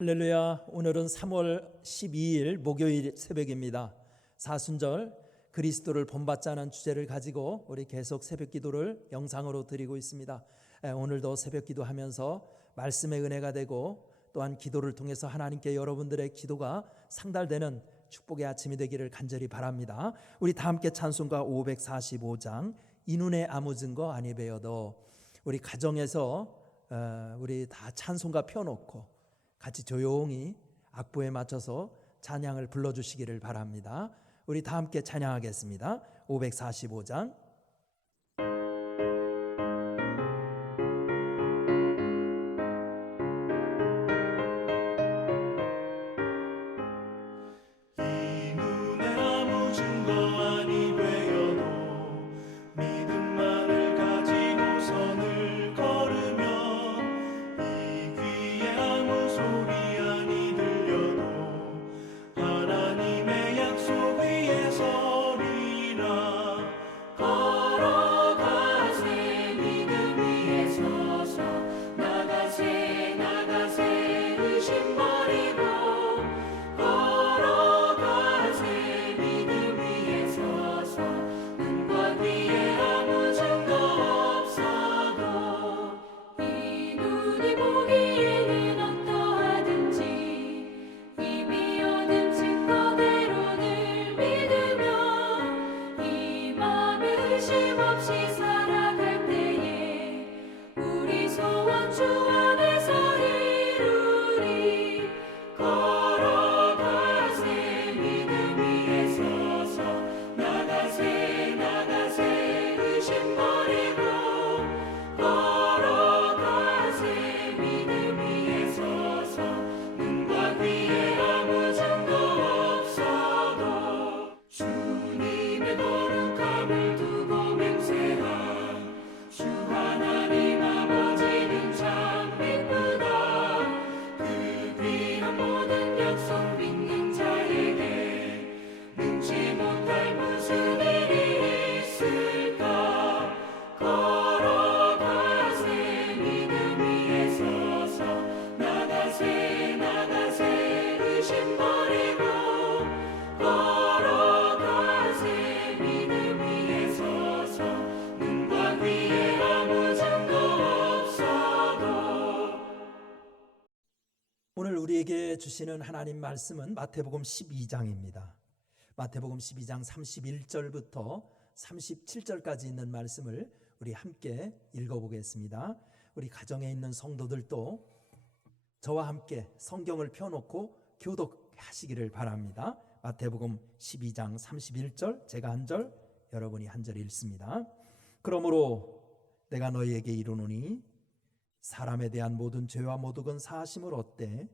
할렐루야. 오늘은 3월 12일 목요일 새벽입니다. 사순절 그리스도를 본받자는 주제를 가지고 우리 계속 새벽 기도를 영상으로 드리고 있습니다. 오늘도 새벽 기도하면서 말씀의 은혜가 되고 또한 기도를 통해서 하나님께 여러분들의 기도가 상달되는 축복의 아침이 되기를 간절히 바랍니다. 우리 다 함께 찬송가 545장 이 눈에 아무 증거 아니 배어도 우리 가정에서 우리 다 찬송가 펴놓고 같이 조용히 악보에 맞춰서 찬양을 불러주시기를 바랍니다. 우리 다 함께 찬양하겠습니다. 545장 오늘 우리에게 주시는 하나님 말씀은 마태복음 12장입니다. 마태복음 12장 31절부터 37절까지 있는 말씀을 우리 함께 읽어보겠습니다. 우리 가정에 있는 성도들도 저와 함께 성경을 펴놓고 교독하시기를 바랍니다. 마태복음 12장 31절, 제가 한 절, 여러분이 한 절 읽습니다. 그러므로 내가 너희에게 이르노니 사람에 대한 모든 죄와 모독은 사하심을 얻되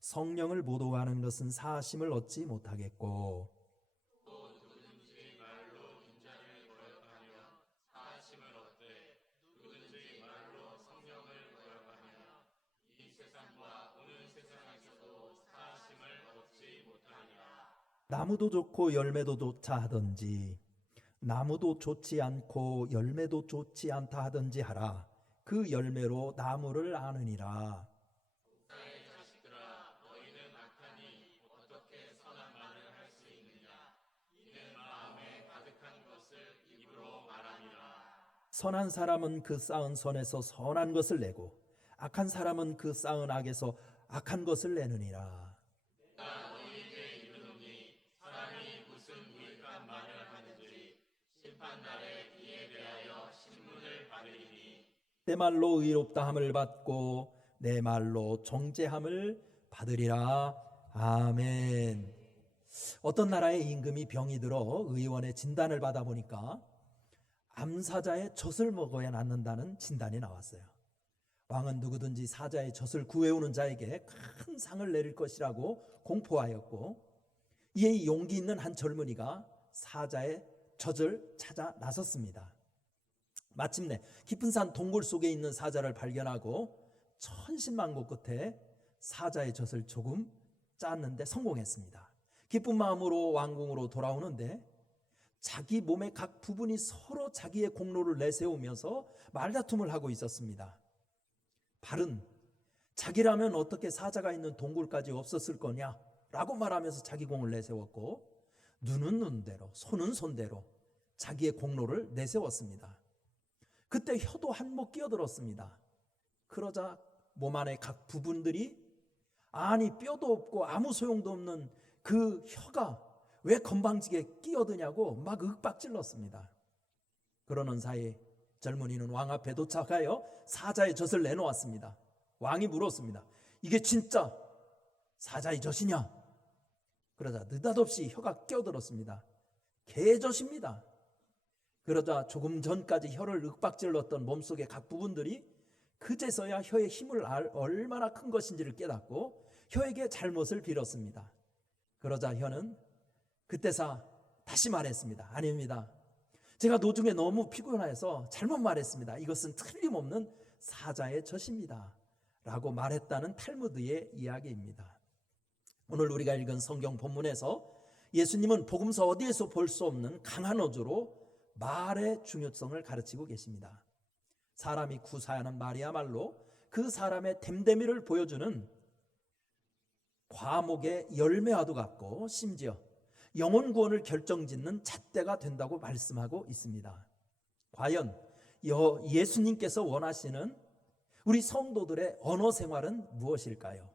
성령을 모독하는 것은 사하심을 얻지 못하겠고 누구든지 말로 인자를 거역하며 사하심을 얻되 누구든지 말로 성령을 거역하며 이 세상과 오는 세상에서도 사하심을 얻지 못하리라. 나무도 좋고 열매도 좋자 하든지 나무도 좋지 않고 열매도 좋지 않다 하든지 하라. 그 열매로 나무를 아느니라. 나의 자식들아, 너희는 악하니 어떻게 선한 말을 할 수 있느냐? 이는 마음에 가득한 것을 입으로 말함이라. 선한 사람은 그 쌓은 선에서 선한 것을 내고 악한 사람은 그 쌓은 악에서 악한 것을 내느니라. 내가 너희에게 이르노니 사람이 무슨 무익한 말을 하든지 심판날에 이에 대하여 신문을 받으리니 내 말로 의롭다함을 받고 내 말로 정죄함을 받으리라. 아멘. 어떤 나라의 임금이 병이 들어 의원의 진단을 받아보니까 암사자의 젖을 먹어야 낫는다는 진단이 나왔어요. 왕은 누구든지 사자의 젖을 구해오는 자에게 큰 상을 내릴 것이라고 공포하였고, 이에 용기 있는 한 젊은이가 사자의 젖을 찾아 나섰습니다. 마침내 깊은 산 동굴 속에 있는 사자를 발견하고 천신만고 끝에 사자의 젖을 조금 짰는데 성공했습니다. 기쁜 마음으로 왕궁으로 돌아오는데 자기 몸의 각 부분이 서로 자기의 공로를 내세우면서 말다툼을 하고 있었습니다. 발은 자기라면 어떻게 사자가 있는 동굴까지 없었을 거냐 라고 말하면서 자기 공을 내세웠고, 눈은 눈대로 손은 손대로 자기의 공로를 내세웠습니다. 그때 혀도 한몫 끼어들었습니다. 그러자 몸 안의 각 부분들이, 아니 뼈도 없고 아무 소용도 없는 그 혀가 왜 건방지게 끼어드냐고 막 윽박질렀습니다. 그러는 사이 젊은이는 왕 앞에 도착하여 사자의 젖을 내놓았습니다. 왕이 물었습니다. 이게 진짜 사자의 젖이냐? 그러자 느닷없이 혀가 끼어들었습니다. 개젖입니다. 그러자 조금 전까지 혀를 윽박질렀던 몸속의 각 부분들이 그제서야 혀의 힘을 얼마나 큰 것인지를 깨닫고 혀에게 잘못을 빌었습니다. 그러자 혀는 그때서 다시 말했습니다. 아닙니다. 제가 노중에 너무 피곤해서 잘못 말했습니다. 이것은 틀림없는 사자의 젖입니다 라고 말했다는 탈무드의 이야기입니다. 오늘 우리가 읽은 성경 본문에서 예수님은 복음서 어디에서 볼 수 없는 강한 어조로 말의 중요성을 가르치고 계십니다. 사람이 구사하는 말이야말로 그 사람의 됨됨이를 보여주는 과목의 열매와도 같고, 심지어 영혼 구원을 결정짓는 잣대가 된다고 말씀하고 있습니다. 과연 예수님께서 원하시는 우리 성도들의 언어 생활은 무엇일까요?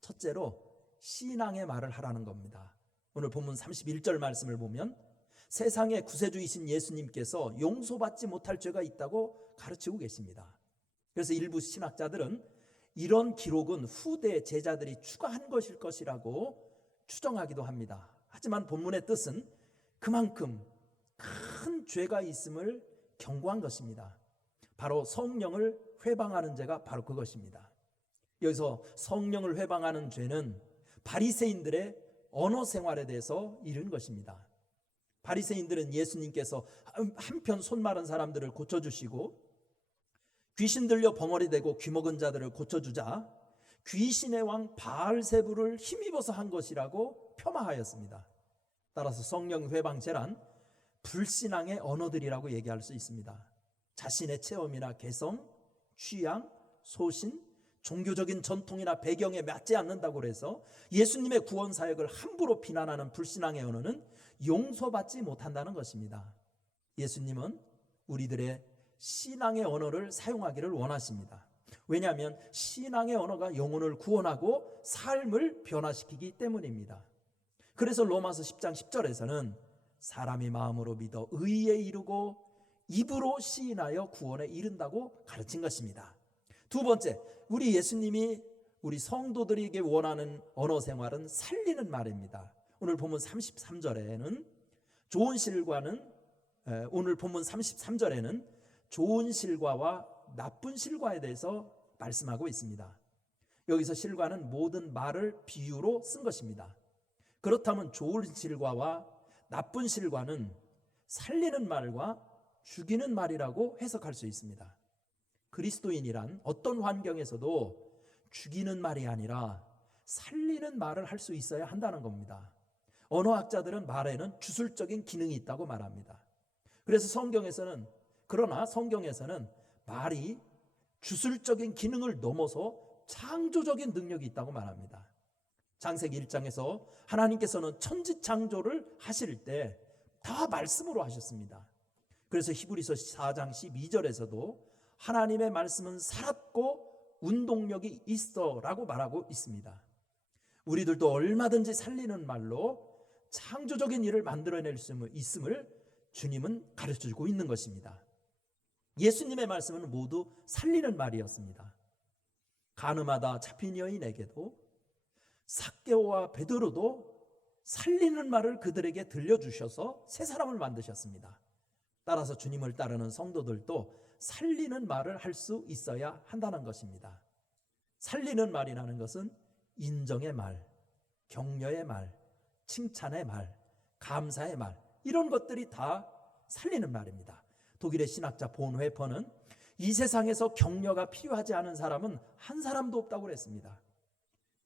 첫째로 신앙의 말을 하라는 겁니다. 오늘 본문 31절 말씀을 보면 세상의 구세주이신 예수님께서 용서받지 못할 죄가 있다고 가르치고 계십니다. 그래서 일부 신학자들은 이런 기록은 후대 제자들이 추가한 것일 것이라고 추정하기도 합니다. 하지만 본문의 뜻은 그만큼 큰 죄가 있음을 경고한 것입니다. 바로 성령을 회방하는 죄가 바로 그것입니다. 여기서 성령을 회방하는 죄는 바리새인들의 언어 생활에 대해서 이른 것입니다. 바리새인들은 예수님께서 한편 손 마른 사람들을 고쳐주시고 귀신 들려 벙어리 되고 귀먹은 자들을 고쳐주자 귀신의 왕 바알세부를 힘입어서 한 것이라고 폄하하였습니다. 따라서 성령 회방죄란 불신앙의 언어들이라고 얘기할 수 있습니다. 자신의 체험이나 개성, 취향, 소신, 종교적인 전통이나 배경에 맞지 않는다고 해서 예수님의 구원 사역을 함부로 비난하는 불신앙의 언어는 용서받지 못한다는 것입니다. 예수님은 우리들의 신앙의 언어를 사용하기를 원하십니다. 왜냐하면 신앙의 언어가 영혼을 구원하고 삶을 변화시키기 때문입니다. 그래서 로마서 10장 10절에서는 사람이 마음으로 믿어 의에 이르고 입으로 시인하여 구원에 이른다고 가르친 것입니다. 두 번째, 우리 예수님이 우리 성도들에게 원하는 언어 생활은 살리는 말입니다. 오늘 본문 33절에는 좋은 실과와 나쁜 실과에 대해서 말씀하고 있습니다. 여기서 실과는 모든 말을 비유로 쓴 것입니다. 그렇다면 좋은 실과와 나쁜 실과는 살리는 말과 죽이는 말이라고 해석할 수 있습니다. 그리스도인이란 어떤 환경에서도 죽이는 말이 아니라 살리는 말을 할 수 있어야 한다는 겁니다. 언어학자들은 말에는 주술적인 기능이 있다고 말합니다. 그래서 성경에서는 말이 주술적인 기능을 넘어서 창조적인 능력이 있다고 말합니다. 창세기 1장에서 하나님께서는 천지 창조를 하실 때 다 말씀으로 하셨습니다. 그래서 히브리서 4장 12절에서도 하나님의 말씀은 살았고 운동력이 있어 라고 말하고 있습니다. 우리들도 얼마든지 살리는 말로 창조적인 일을 만들어낼 수 있음을 주님은 가르쳐주고 있는 것입니다. 예수님의 말씀은 모두 살리는 말이었습니다. 가늠하다 잡힌 여인에게도 삭개오와 베드로도 살리는 말을 그들에게 들려주셔서 새 사람을 만드셨습니다. 따라서 주님을 따르는 성도들도 살리는 말을 할 수 있어야 한다는 것입니다. 살리는 말이라는 것은 인정의 말, 격려의 말, 칭찬의 말, 감사의 말, 이런 것들이 다 살리는 말입니다. 독일의 신학자 본 회퍼는 이 세상에서 격려가 필요하지 않은 사람은 한 사람도 없다고 그랬습니다.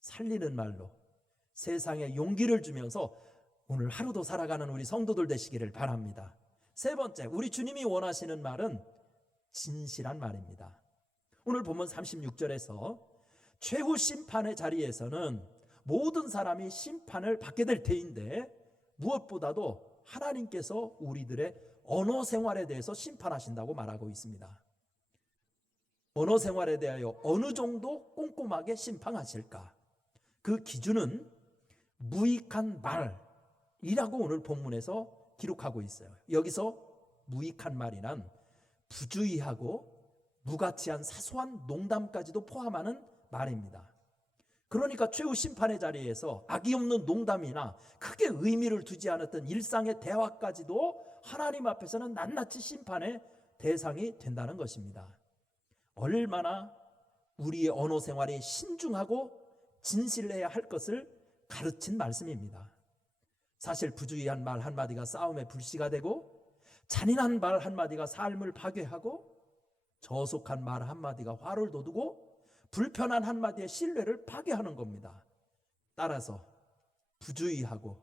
살리는 말로 세상에 용기를 주면서 오늘 하루도 살아가는 우리 성도들 되시기를 바랍니다. 세 번째, 우리 주님이 원하시는 말은 진실한 말입니다. 오늘 본문 36절에서 최후 심판의 자리에서는 모든 사람이 심판을 받게 될 테인데, 무엇보다도 하나님께서 우리들의 언어 생활에 대해서 심판하신다고 말하고 있습니다. 언어 생활에 대하여 어느 정도 꼼꼼하게 심판하실까? 그 기준은 무익한 말이라고 오늘 본문에서 기록하고 있어요. 여기서 무익한 말이란 부주의하고 무가치한 사소한 농담까지도 포함하는 말입니다. 그러니까 최후 심판의 자리에서 악이 없는 농담이나 크게 의미를 두지 않았던 일상의 대화까지도 하나님 앞에서는 낱낱이 심판의 대상이 된다는 것입니다. 얼마나 우리의 언어 생활이 신중하고 진실해야 할 것을 가르친 말씀입니다. 사실 부주의한 말 한마디가 싸움의 불씨가 되고, 잔인한 말 한마디가 삶을 파괴하고, 저속한 말 한마디가 화를 돋우고, 불편한 한마디의 신뢰를 파괴하는 겁니다. 따라서 부주의하고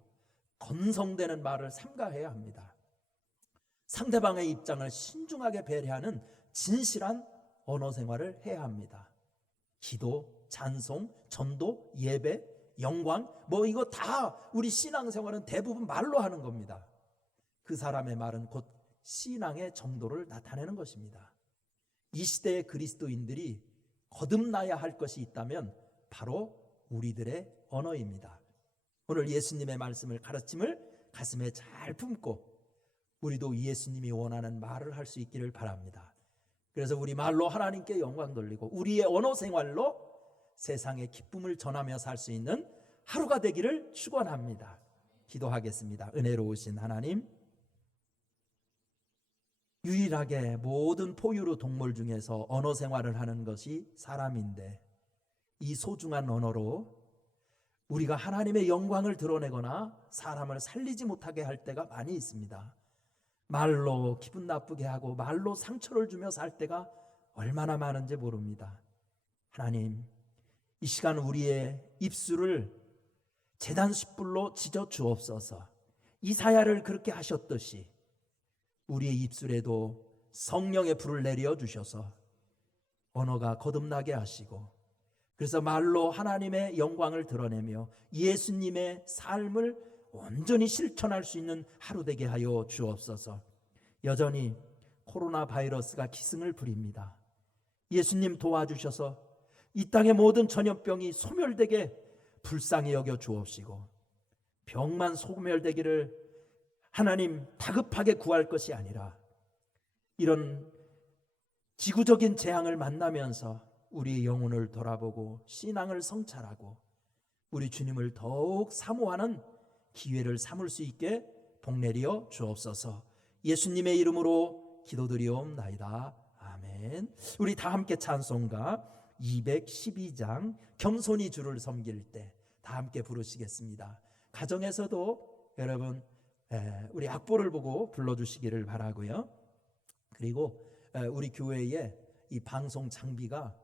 건성되는 말을 삼가해야 합니다. 상대방의 입장을 신중하게 배려하는 진실한 언어 생활을 해야 합니다. 기도, 찬송, 전도, 예배, 영광, 이거 다 우리 신앙생활은 대부분 말로 하는 겁니다. 그 사람의 말은 곧 신앙의 정도를 나타내는 것입니다. 이 시대의 그리스도인들이 거듭나야 할 것이 있다면 바로 우리들의 언어입니다. 오늘 예수님의 말씀을, 가르침을 가슴에 잘 품고 우리도 예수님이 원하는 말을 할 수 있기를 바랍니다. 그래서 우리 말로 하나님께 영광 돌리고 우리의 언어 생활로 세상의 기쁨을 전하며 살 수 있는 하루가 되기를 축원합니다. 기도하겠습니다. 은혜로우신 하나님, 유일하게 모든 포유류 동물 중에서 언어 생활을 하는 것이 사람인데, 이 소중한 언어로 우리가 하나님의 영광을 드러내거나 사람을 살리지 못하게 할 때가 많이 있습니다. 말로 기분 나쁘게 하고 말로 상처를 주며 살 때가 얼마나 많은지 모릅니다. 하나님, 이 시간 우리의 입술을 제단 숯불로 지져 주옵소서. 이사야를 그렇게 하셨듯이 우리의 입술에도 성령의 불을 내려 주셔서 언어가 거듭나게 하시고, 그래서 말로 하나님의 영광을 드러내며 예수님의 삶을 온전히 실천할 수 있는 하루 되게 하여 주옵소서. 여전히 코로나 바이러스가 기승을 부립니다. 예수님 도와주셔서 이 땅의 모든 전염병이 소멸되게 불쌍히 여겨 주옵시고, 병만 소멸되기를 하나님 다급하게 구할 것이 아니라 이런 지구적인 재앙을 만나면서 우리의 영혼을 돌아보고 신앙을 성찰하고 우리 주님을 더욱 사모하는 기회를 삼을 수 있게 복내려 주옵소서. 예수님의 이름으로 기도드리옵나이다. 아멘. 우리 다 함께 찬송가 212장 겸손히 주를 섬길 때 다 함께 부르시겠습니다. 가정에서도 여러분 우리 악보를 보고 불러주시기를 바라고요. 그리고 우리 교회에 이 방송 장비가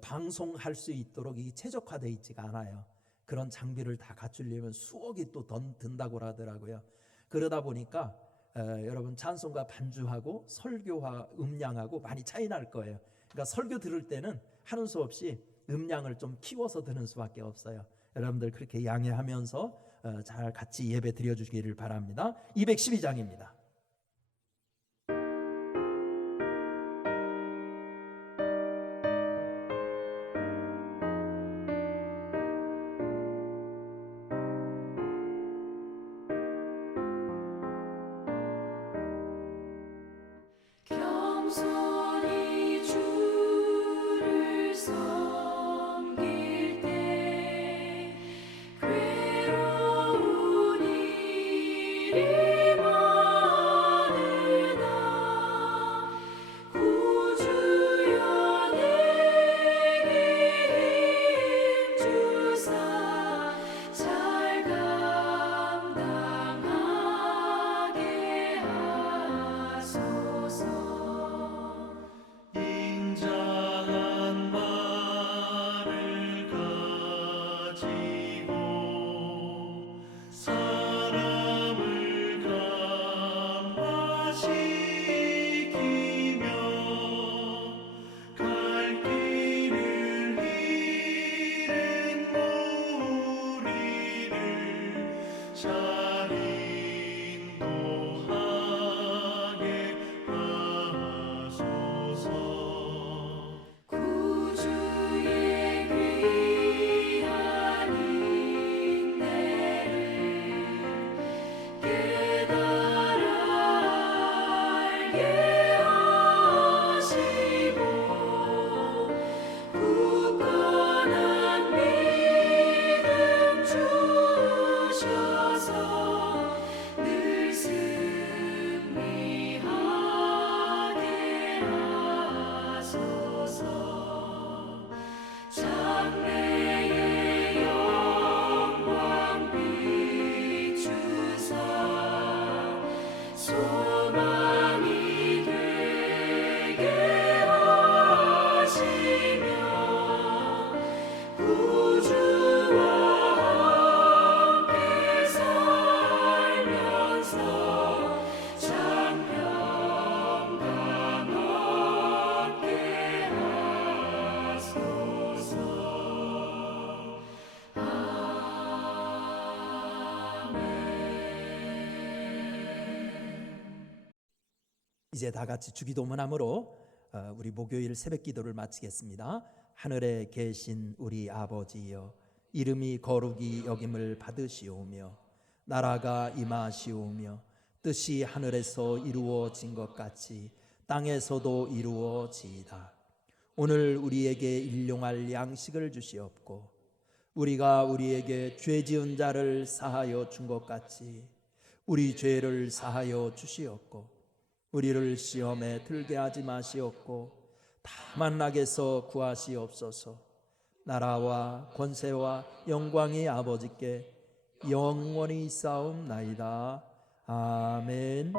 방송할 수 있도록 이 최적화되어 있지가 않아요. 그런 장비를 다 갖추려면 수억이 또 든다고 하더라고요. 그러다 보니까 여러분 찬송가 반주하고 설교와 음량하고 많이 차이 날 거예요. 그러니까 설교 들을 때는 하는 수 없이 음량을 좀 키워서 드는 수밖에 없어요. 여러분들 그렇게 양해하면서 잘 같이 예배 드려주시기를 바랍니다. 212장입니다. 겸손히 주를 섬길 때 괴로운 일이 많아 이제 다 같이 주기도문함으로 우리 목요일 새벽 기도를 마치겠습니다. 하늘에 계신 우리 아버지여, 이름이 거룩히 여김을 받으시오며 나라가 임하시오며 뜻이 하늘에서 이루어진 것 같이 땅에서도 이루어지이다. 오늘 우리에게 일용할 양식을 주시옵고 우리가 우리에게 죄 지은 자를 사하여 준 것 같이 우리 죄를 사하여 주시옵고 우리를 시험에 들게 하지 마시옵고 다만 악에서 구하시옵소서. 나라와 권세와 영광이 아버지께 영원히 있사옵나이다. 아멘.